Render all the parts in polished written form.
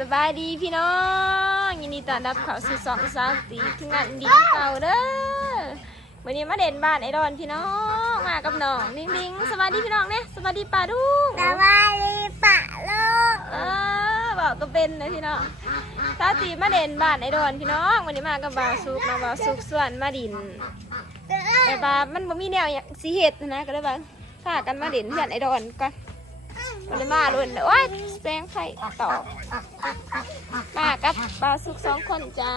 สบายดีพี่น้องยินดีต้อนรับเข้าสู่สองสาวตีที่งานดีเก่าเด้อวันนี้มาเด่นบ้านไอดอนพี่น้องมากับน้องลิงลิงสบายดีพี่น้องเนี่ยสบายดีป่าดุง สบายดีป่ะลูก บอกก็เป็นนะพี่น้องสาวตีมาเด่นบ้านไอดอนพี่น้องวันนี้มากับบ่าวซุกมาบ่าวซุกส่วนมาดินแต่บ่ามันบ่มีแนวอย่างสีเห็ดนะก็เลยว่าพากันมาเด่นเพื่อนไอดอนก่อนวันนี้มาลุ้นโอ้ยแสงไฟต่อมากับบ่าวซุก2 คนจ้า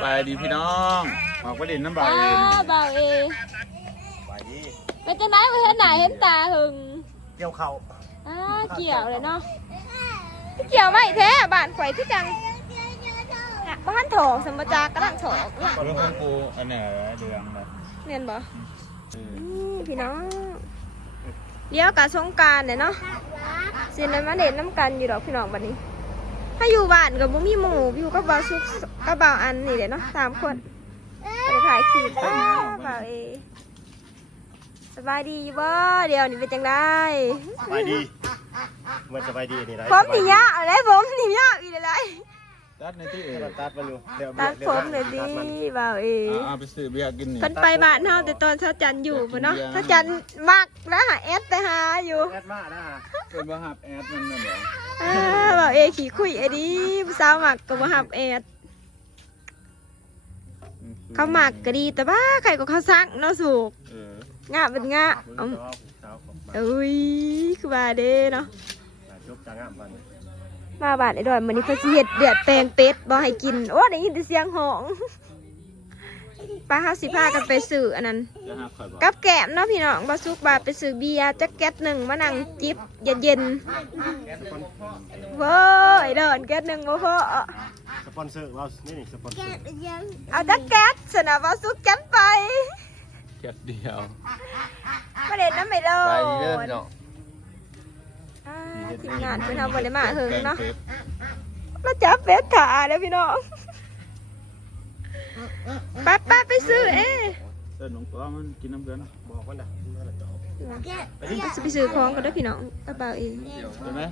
ไปดีพี่น้องออกประเด็นน้ำบ่าวเอง บ่าวเอ ไปดี เป็นจังไดบ่เห็นหน้าเห็นตาหึง เกี่ยวเข่า เกี่ยวเลยเนาะเกี่ยวไว้แท้บ้านข่อยคือจังบ้านถอกสมจากกำลังถอก เรื่องของกูอันไหนเดืองเลย เนียนบ่พี่น้องเดี๋ยวกับสงกรานต์เนี่ยเนาะสินมาเด่นน้ำกันอยู่ดอกพี่น้องบัดนี้ ถ้าอยู่บ้านกับบ่มีหมู่อยู่กับบ่าวซุกกับบ่าวอันนี่แหละเนาะ3 คนไปถ่ายคลิปบ่าวเอสบายดีบ่เดี๋ยวนี้เป็นจังได สบายดีมันสบายดีนี่ไร ผมนี่ยากอะไรผมนี่ยากอีอะไร ตัดในที่เออ ตัดมาอยู่เดี๋ยว ตัดผมเลยดิบ่าวเอ เอาไปซื้อเบียร์กินนี่ เพิ่นไปบ้านเฮาแต่ตอนเช้าจันทร์อยู่พุ่นเนาะเช้าจันทร์มักแล้วหาแอดไปหาอยู่ แอดมานะฮะ เป็นว่าหับแอดมันน่ะเดี๋ยว บ่าวเอขี่คุยไอ้ดิผู้สาวมักก็บ่ฮับแอดเขามักก็ดีแต่ว่าใครก็เขาซักเนาะสุก งะเป็นงะ สาวของมา อุ้ยคือว่าเด้เนาะ จบจางอ่ะมัน มาบ้านไอ้ดอนมื้อนี้เพิ่นสิเฮ็ดเดือดแปลงเป็ดบ่ให้กินโอ้ได้ยินแต่เสียงห้องป้าเฮาสิพากันไปซื้ออันนั้น จะหับข่อยบอก กับแกมเนาะพี่น้องบ่สุกบาไปซื้อเบียร์จักแก๊สหนึ่งมานั่งจิบเย็นๆเว้ยไอ้ดอนแก๊สหนึ่งบ่พอ สปอนเซอร์เรานี่สปอนเซอร์ เอาจักแก๊สสนะบ่สุกจันไป แค่เดียว มาเล่นน้ำไม่โล ไปดีเด้อพี่น้อง ทีมงานเพิ่นเฮาบ่ได้มาเฮิงเนาะมาจับเป็ดขาเด้อพี่น้องไปซื้อเดินหลวงพ่อมันกินน้ำเกลือนะ บอกว่าน่ะ จะไปซื้อของกันเด้อพี่น้องกระเป๋าเอง เห็นไหม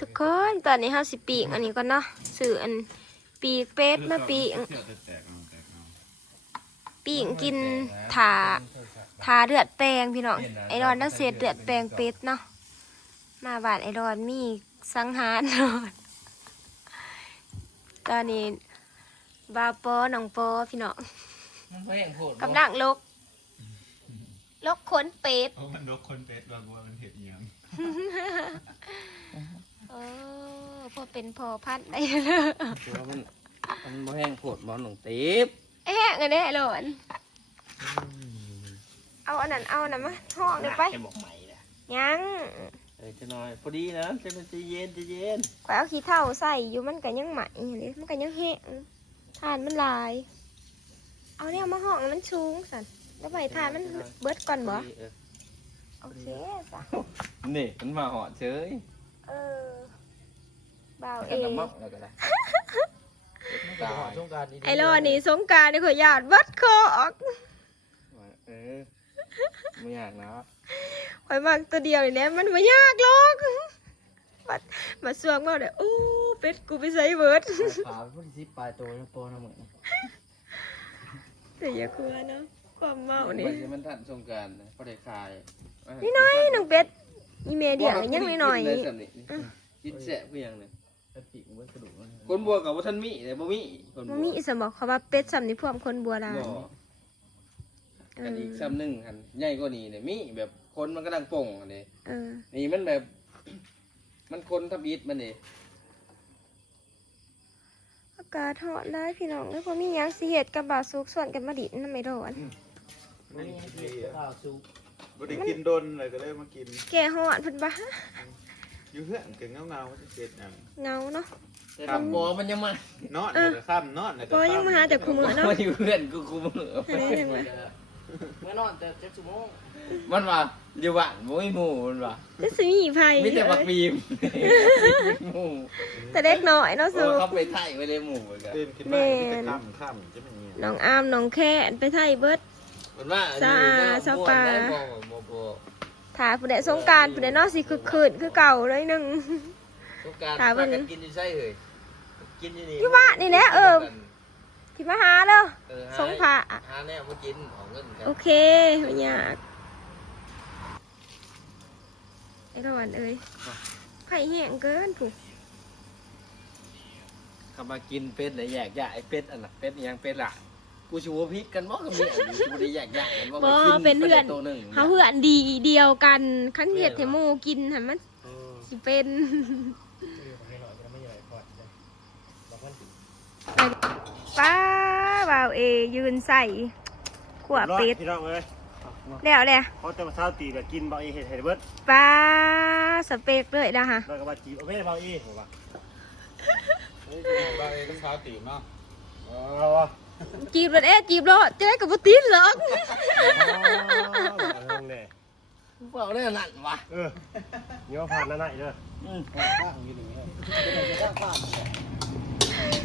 ทุกคนตอนนี้เฮาสิปีกอันนี้ก่อนเนาะซื้ออันปีกเป็ดมาปีกกินถาเลือดแปลงพี่น้องไอรอนน่าเสียเลือดแปลงเป็ดเนาะมาบ้านไอรอนมีสังหารเนาะตอนนี้บาปอน้องปอพี่น้องกำลังลกขนเป็ด มันนกคนเป็ดบางวัวมันเห็ดยัง พอเป็นพอพันได้ ตัวมันบ่แห้งโผดบ่หนองตีบ แห้งเลยเด้อหลอนเอาอันนั้นมาห้องเดี๋ยวไป จะบอกใหม่นะ ยัง จะน้อยพอดีนะจะมันจะเย็นจะเย็น ก็เอาขี้เถ้าใส่อยู่มันก็ยังใหม่เลยมันก็ยังแห้งทานมันลาย เอาเนี่ยมาห้องมันชูงสันแล้วไปทานมันเบิดก่อนบ่โอเคจ้ะ นี่มันมาหอดเฉย บ่าวเอ กันน้ำมันแล้วก็ได้ ไอ้รอนี่สงกรานต์นี่ขอหยาดเบิดคอออก ไม่อยากนะ ข่อยมักตัวเดียวนี่แหละมันไม่ยากหรอกมาสวงมาเด้อโอ้เป็ดกูไปใส่เบิด ขาพุ่นที่ปลายตัวโปนเหมือน แต่อย่ากลัวเนาะความเมานี่ มันทันสงการพอได้ขาย นี่น้อยน้องเป็ดอีเมเดียยังน้อย กินแสบเพียงเลยคนบัวกับว่าท่านมีแต่บ่มีคน มันมีสมบอกเขาว่าเป็ดซ้ำนี่พวกคนบัวลาย กันอีกซ้ำหนึ่งหันใหญ่กว่านี้เนี่ยมีแบบคนมันกำลังป่งอันนี้ นี่มันแบบ มันคนทับยิดมันนี่ อากาศร้อนได้พี่น้องแล้วพอมีหยังสิเฮ็ดกับบาสุกส่วนกันมาดินน้ำไม่ร้อน ข้าวซุป บ่ได้กินโดนเลยก็เลยมากิน แก่ฮ้อนเพิ่นบ่า อยู่เพื่อนเงาๆจะเจ็ดอย่าง เงาเนาะ แต่กับปอมันยังมาน อนเลยค่ำนอนเลย ก็ยังมาหาแต่คุมื้อเนาะ มาอยู่เพื่อนกูมือ อันนี้ยังไง เมื่อนอนแต่7 ชั่วโมงมันว่าอยู่บ้านบ่มีหมู่มันว่า จะสิมีไผ มีแต่บักบีมหมู่ แต่เด็กน้อยเนาะสุก เขาไปไถ่ไปเลยหมู่เหมือนกัน ตื่นขึ้นมาจะค่ำจะไม่มี น้องอามน้องแค่ไปไทยเบิด มันว่า สาสปา ได้บ่ ถ้าผู้ใดสงกรานต์ผู้ใดเนาะสิคือคืนคือเก่าเลยหนึง ต้องการ ถาม พา เบิ่ง กันกินอยู่ใช่เหรอกินอยู่นี่ อยู่บ้านนี่แหละที่มาหาเด้อสงผ้า หาแน่มากินเอาเงินกัน โอเคไม่ยากไอ้ดอนเอ้ยไผ่แห้งเกินถูก เขามากินเป็ดเลยแยกแยะไอ้เป็ดอันน่ะเป็ดอีหยังเป็ดละกูชูว่าพิษกันบ่กับเมียอยู่กูบ่ได้แยกแยะกันว่า บ่ กิ เป็นเพื่อน ตัวหนึ่ง เฮาเพื่อนดีเดียวกันขั้นเห็ดให้หมูกินหั่นมันสิเป็น ป้าบ่าวเอยืนใส่ขวบเป็ด พี่น้องเอ้ย แล้วแหละ เขาจะมาเช้าตีแบบกินเบาอีเห็ดเบิด ป้าสเปกเลยนะฮะ แล้วก็มาจีบเอาไม่ได้เบาอีเหรอวะ เราเองต้องเช้าตีเนาะ เอาวะ จีบรถจีบรถจะได้กับบุตินหรอก เอาเลย เปล่าได้นั่นวะ เดี๋ยวผ่านนั่นไหนเด้อ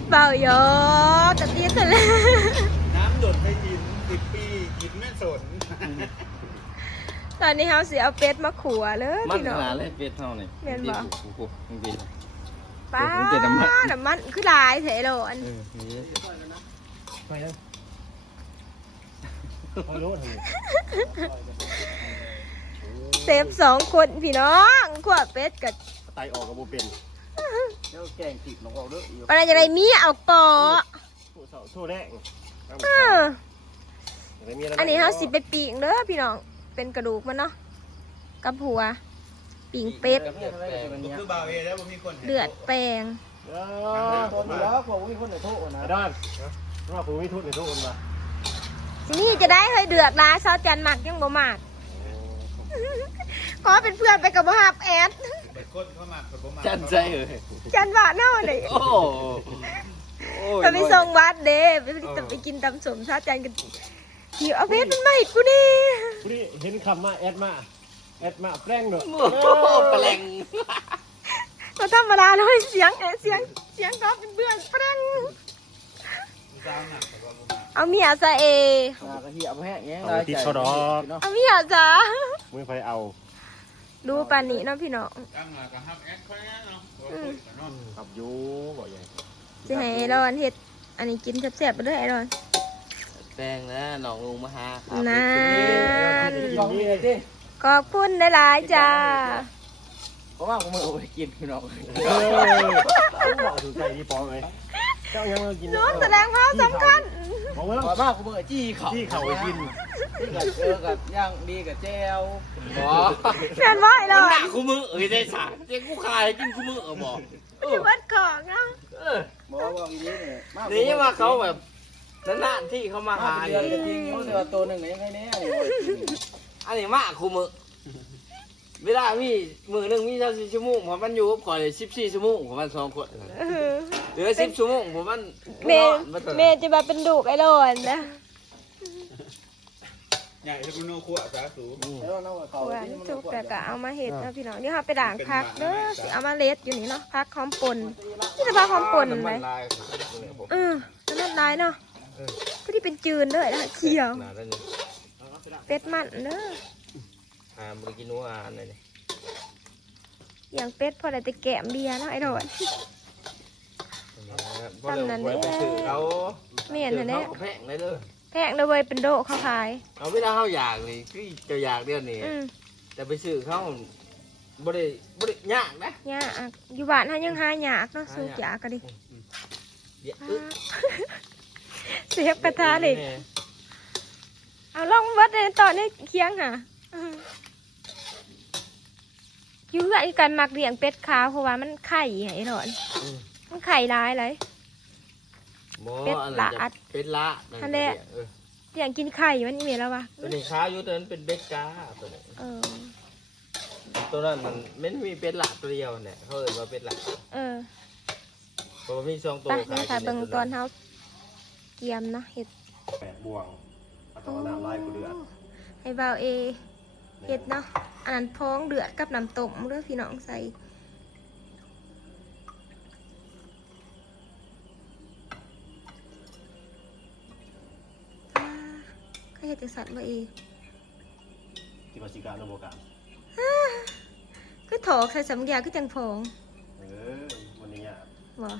เบาหยอกกะตีนซะแล้ว น้ำหยดให้กิน10 ปีกินไม่สน ตอนนี้เฮาสิเอาเป็ดมาขัวเลย มัน พี่ ข น้อง นาดเลยเป็ดเท่านี่ แม่นบ่ โอ้โหจริง ป้า ผมจะน้ำมัน น้ำมันคือหลายแท้โลอัน ๆนี่ ไปแล้วไม่รู้ทำไม เซฟ2 คนพี่น้องขวบเป็ดกับ ไตออกกับโบเป็น เดี๋ยวแกงติดลงเอาเด้ออยู่ ปานจะได้มีเอาปอ ผู้เสาโซ่แรก เอออันนี้เฮาสิไปปีกเด้อพี่น้องเป็นกระดูกมันเนาะกับหัวปิ่งเป็ด คือบ่าวเอแล้วบ่มีคน เดือดแปลง คนเดียวผมมีคนไหนโทษนะ ด้านเพราะว่าผมมีทุนในทุนมา นี่จะได้ให้เดือดร้าซอสจันหมักยังบ่หมักก็เป็นเพื่อนไปกับบ่ฮับแอด เป็นคนเข้ามาเป็นผมมา จันใจเลย จันหวานเนาะเลย โอ้ย ไปส่งวัดเด้ไปกินตำสมซอสจันกันหิวเอาเพชรมันมาให้กูนี่ ผู้ที่เห็นคำว่าแอดมาแปลงเนอะ โอ้โหแปลง ก็ธรรมดาเลยเสียงก็เป็นเพื่อนแปลง สาวหนักแต่ว่าบ่มา เอาเมียซะเอ กระเทียมแห้งเงี้ย เอาติดเขาดอก เอาเมียจ้า มือไฟเอา ดูปานนี้เนาะพี่น้อง ตั้งมาก็ฮับแอดค่อยเนาะบ่คุยกันเนาะ ขับยูบ่ใหญ่ สิให้ไอรอนเฮ็ดอันนี้กินแซ่บๆไปด้วยไอรอน แปลงนะหนองลุงมาหา นั่น ลองนี่เลยสิ ขอบคุณหลายๆจ้า เพราะว่าผมเอาไปกินพี่น้อง บอกถูกใจที่ปองเลยเจ้ายังมากิน น้องแสดงความสำคัญ บอกว่า ขอมากผมเอาจี้เขา ที่เขาไปกิน ที่กับกับย่างดีกับแจวบอ แม่นบ่ไอร มั อน น หนักคู่มือได้สารเจ๊กูขายกินคู่มือบอก อยู่บ้านของเนาะ บอกว่าอย่างนี้เนี่ยนี่ว่าเขาแบบนานๆที่เขามาหาเดือนจริงๆแต่ว่าตัวหนึ่งยังไงเนี่ยอันนี้มากคู่มือเวลามีมือหนึ่งมี24 ชั่วโมงผมมันอยู่ก่อนเลย14 ชั่วโมงผมมัน2 คนเหลือ10 ชั่วโมงผมมัน เมย์จะมาเป็นดุไอรอนนะ ใหญ่ที่คุณโนคั่วสาสู หวานสุกแต่ก็เอามาเห็ดนะพี่น้องเดี๋ยวเราไปด่างพักเด้อสิเอามาเล็ดอยู่นี่เนาะพักหอมป่นนี่จะพักหอมป่นไหมน้ำลายเนาะก็ที่เป็นจืนเลยนะเขียวเป็ดมันเด้อ บริกินนัวอะไรเนี่ย อย่างเป็ดพอได้แต่แกมเบียร์เนาะไอ้โดด ตำนั้นเนี่ยเขา เมียนนั่นแหละ แพงเลยเด้อ แพงเลยเว้ยเป็นโดเขาขาย เอาเวลาเขาอยากนี่คือจะอยากเดือนนี้ แต่ไปซื้อเขาบริยากนะ ยากอยู่บ้านเขายังหายากเนาะสูกยากกันดิ เดี๋ยว เสียบกระทะเลยเอาลองวัดในตอนนี้เคียงค่ะอยู่กับการหมักเลี้ยงเป็ดขาวเพราะว่ามันไข่ไอ้หลอนมันไข่ร้ายเลย เป็ดละเป็ดละ ท่านแรกเลี้ยงกินไข่มันมีแล้ววะ ตัวนี้ค้าอยู่ตัวนั้นเป็นเป็ดกาตัวนี้ตัวนั้นมันไม่มีเป็ดละตัวเดียวเนี่ยเขาเอ่ยว่าเป็ดละเพราะมี2 ตัว ไปเนี่ยค่ะเบิ่งตอนเฮาเกียมเนาะเห็ด 8 บ่วงเอาตัวน้ำลายกูเดือด ให้เบาเอเห็ดเนาะอันนั้นพองเดือดกับน้ำต้มเด้อพี่น้องใส่ก็เห็ดจะสัตว์เบาเอ ที่มาสิการโนโบกา คือถอกใส่สำยาคือจังพอง เออ บ่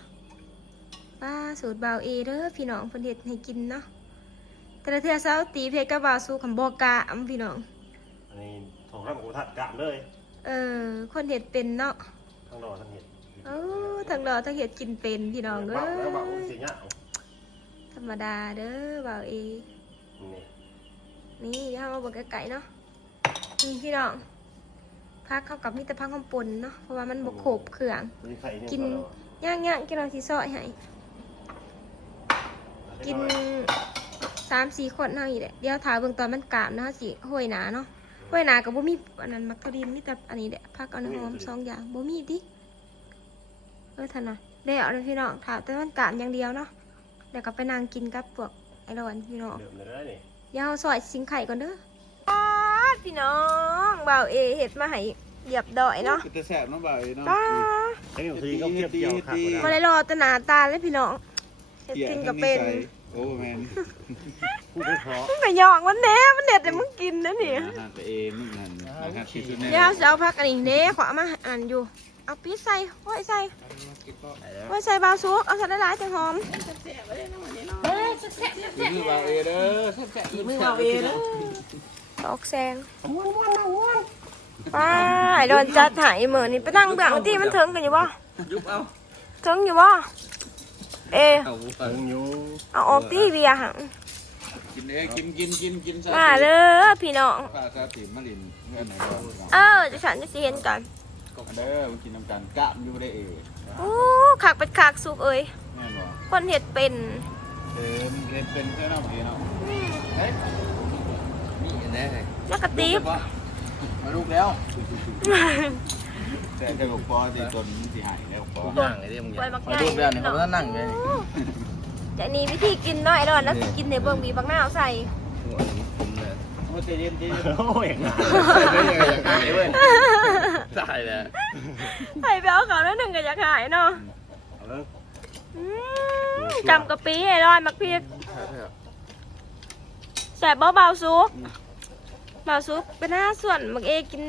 ป้าสูตรบ่าวเอเด้อพี่น้องเพิ่นเฮ็ดให้กินเนาะแต่ละเทื่อเช้าตีเพชรกับบ่าวสู้คำบ่กะอำพี่น้อง อันนี้ทองคำกูถัดกามเลย คนเฮ็ดเป็นเนาะ ทั้งดอกทั้งเห็ด ทั้งดอกทั้งเฮ็ดกินเป็นพี่น้องเอ้ เบาแล้วเบา ย เสียเงา ธรรมดาเด้อบ่าวเอ นี่ นี่เดี๋ยวเรามาเบิ่งไก่เนาะนี่พี่น้องพักเข้ากับมีแต่พักข้าวป่นเนาะเพราะว่ามันบกโขบเครื่อง มีไข่เนี่ย กินย่างๆกินเราสีซอยให้กิน3-4 คนเท่านี้แหละเดี๋ยวถ่ายเบิ่งตอนมันกามเนาะสิห้วยหนาเนาะห้วยหนากับบ่มีอันนั้นมักตะดินมีแต่อันนี้แหละพักเอาน้ำหอม2อย่างบ่มีดิท่านน่ะได้เอาเลยพี่น้องถ่ายแต่มันกามอย่างเดียวเนาะเดี๋ยวก็ไปนั่งกินกับพวกไอ้ร้อนพี่น้อง เดิมเลยนี่ เดี๋ยวซอยสิงไข่ก่อนเด้อพี่น้องบ่าวเอเห็ดมาให้เหยียบดอยเนาะ จะแสบน้องบ่าวเนาะ ป้า ไอ้หนุ่มทีก็เทียบเกี่ยวขาด มาเลยรอแตหนาตาเลยพี่น้องเห็ดกินก็เป็น โอ้แมน พูดไม่เพราะ มึงก็หยอกมันแน่มันเด็ดแต่มึงกินนะนี่ อาหารตัวเองมึงนั่นอาหารที่สุดแน่ เดี๋ยวจะเอาพักอันนี้เด้ขอเอามาอ่านอยู่เอาปี๊ใส่ห้อยใส่ห้อยใส่บาวซุกเอาใส่หลายๆจังหอม มือบ่าวเอเด้อแซ่บๆมือบ่าวเอเด้อ ตอกแซงป้าไอ้โดนจัดหายเหมือนนี่ไปนั่งเบื้องที่มันเถิงกันอยู่บ่ ยุบเอา เถิงอยู่บ่เอ เอา อยู่ เอาออกที่เบียร์หัง กินเองกินซะ มาเลยพี่น้อง ข้าซาติมะลินเงินไหนบ่ จะฉันจะเห็นก่อน ก็เด้อมันกินน้ำกันกะมันอยู่ได้เอ โอ้ขากเป็นขากสุกเอ้ย แม่นบ่ คนเห็ดเป็น มันเป็นเจ้าน้องเอเนาะเฮ้ย นี่แน่ นักกระติบ มาลูกแล้วแต่จะบอกปอสิตนสิหายแล้วปอ นั่งไอ้เรื่องมึง ปล่อยมัก มา ใหญ่ ดูเรื่องนี่เขาก็นั่งเลย จะนี่วิธีกินน้อยดอนแล้วสิกินในเบิ่งบีบักหน้าวใส่ โอ้ใจเย็น โอ้ย ใส่ไม่ยังไงอยากหายเว้ยตายแล้ว ใส่ไปเอาเขาแล้วหนึ่งก็อยากหายเนาะจำกะปิให้ร้อยมักพริกแสบเบาๆซุปเบาซุปเป็นหน้าส่วนมักเอกิน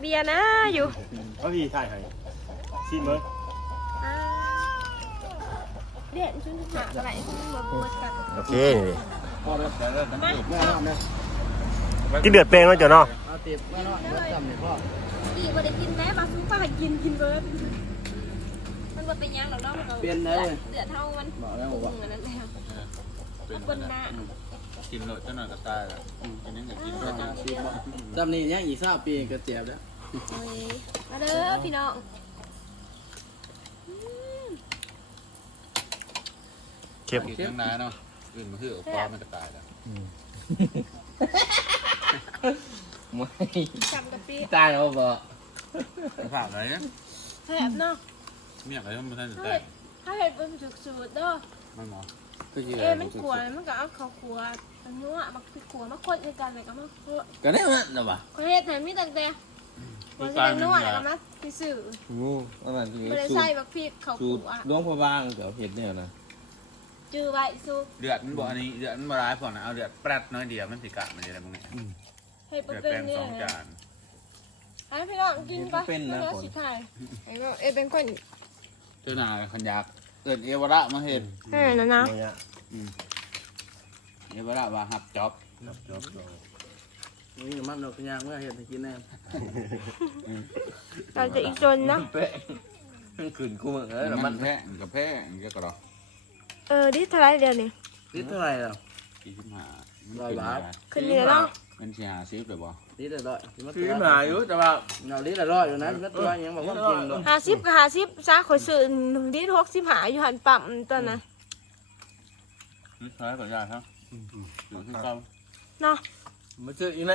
เบียร์นะอยู่ เขาพี่ถ่ายให้ชิมเลย เด่นชุนหาอะไรมาโพสกัน โอเค พอแล้วแต่แล้วตั้งจบแล้วนะ กินเดือดเปลงแล้วจ้ะเนาะ เอาตีบมาเนาะรถจำเนี่ยพ่อ อีกว่าได้กินแม่บาซุปก็ให้กินเบิร์ดมันว่าเป็นยังหรอกเนาะมันเดือดเท่ามัน บอกแล้ว ปรุ บอก งอันนั้นแล้ว เป็นคนหน้ากินโหลดเจ้าหน่อยก็ตายแล้วอันนี้ก็กินก็จะ จำนี่ยังอีก3 ปีก็เจ็บแล้ว โอ้ยมาเด้อพี่น้อง เข็ม กินทั้งน้าเนาะอื่นมันคือปอมันจะตายแล้ว ไม่ จำกะปิ ตายแล้วบ่ ฝากอะไรเนี่ย แสบเนาะ เมียอะไรมันท่านจะ ถ้า ตาย ถ้าเห็ดเป็นจุกสูตรเด้อ ไม่หมอ มันขวดมันก็เอาข้าวขวดมันนัวมันคือขวดมาคนในกันเลยก็มาขวด ก็ได้มันนะบ่ เขาเห็ดไหนมีตั้งแต่มันจะนัวแล้วก็มาที่สื่อ งูอันนั้นคือ ไม่ได้ใส่บักพริกข้าวข สูตร วด หลวงพ่อบางเดี๋ยวเห็ดเนี่ยนะ จือไว้ซุป เดือดมันบอกอันนี้เดือดมันมาร้ายก่อนนะเอาเดือดแปรดน้อยเดียวมันสิกะมันจะอะไรพวกนี้ เห็ด เดือด เป็ แป้ น ง เนี่ ส ย องจาน ให้พี่น้องกินปะไม่ได้สิถ่ายไอ้ก็เป็นคน เจ้าหน้าขันยากเกิดเอวระมาเห็น นั่นนะ เนี่ย เอวระว่าหับจ็อบ นี่มันดอกยางเมื่อเห็ดให้กินแน่ เราจะอีกจนเนาะ เป๊ะมันขึ้นกูมึงแล้ว มั มัน น แพ้กับแพ้ก็กระดอก ดิเท่าไรเดียวนี่ ลิตรเท่าไหร่แล้ว ขึ้นเรือเนาะ มันเสียซิฟเลยบ่ ลิตรละ100ซื้อมาอยู่แต่ว่าเราลิตรละ100อยู่นะมันตัวยังบอกว่าจริงเลย 50 ซะข่อยซื้อดิ60หาอยู่หันปั๊มตอนนั้น นี่ใช้ก่อนยาครับอยู่ที่เขา เนาะ มาซื้ออีไหน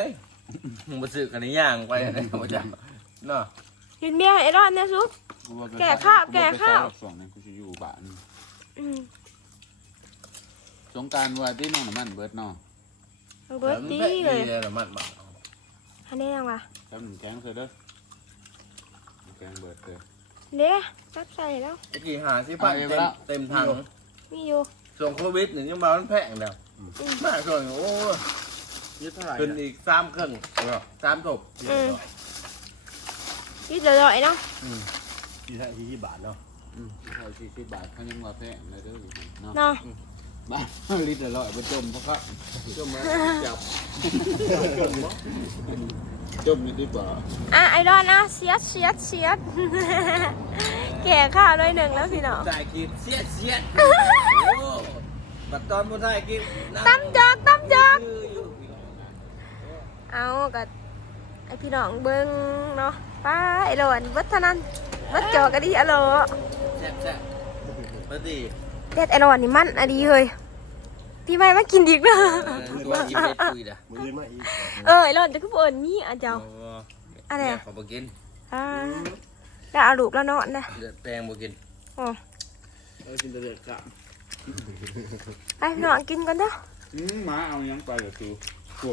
มาซื้อกันย่างไปนะพ่อจ๋าเนาะ ยินเมียไอ้รอดเนี่ยซุป ส่งนี่กูจะอยู่บ้าน อืม สงการว่าที่น้องน้ำมันเบิดเนาะ เบิร์ดดีเลย ละมันบอก อันนี้ยังวะ แป๊บหนึ่งแกงเสร็จเด้อแกงเบิดเลย เด้จับใส่แล้ว ไอ้กี่หาสิพันเต็มถัง มีอยู่ ส่งโควิดหนึ่งยังมามันแพงแล้วมากส่วนโอ้ยึดเท่าไหร่ขึ้นอีก3 ครึ่ง3 ถบ นี่เดี๋ยวๆเนาะ ที่ได้ที่บาทเนาะ เขา40 บาทเขายังว่าแพงเลยเด้อเนาะ เนาะ บ้านลิตรละ100บ่จมเพราะเขาจมมาจับจมอยู่ที่บ่อ อ่ะไอรอนนะเสียด แก่ข้าวด้วยหนึ่งแล้วพี่น้อง ถ่ายคลิปเสียดบัดตอนบ่ถ่ายคลิป ตั้มจอกเอากับไอพี่น้องเบิ้งเนาะป้าไอรอนวัฒนันวัดจอกกันดีอะโล แซ่บพอดี เด็ดไอรอนนี่มันอะดีเฮ้ยพี่ไม่มากินดีกเนาะ ตัวยิ้มเด็ดคุยด่ะ มืออื่นมาอีก ไอรอนจะขึ้นบนนี่อ่ะเจ้าอะไร เนี่ย อ่ะ ขอบ่กิน แล้วเอาลูกแล้วเนาะนะ เลือดแปลงบ่กิน อ๋อ กินแต่เลือดกะ ไปพี่น้องกินกันเด้อ หมาเอายังไปเหรอตู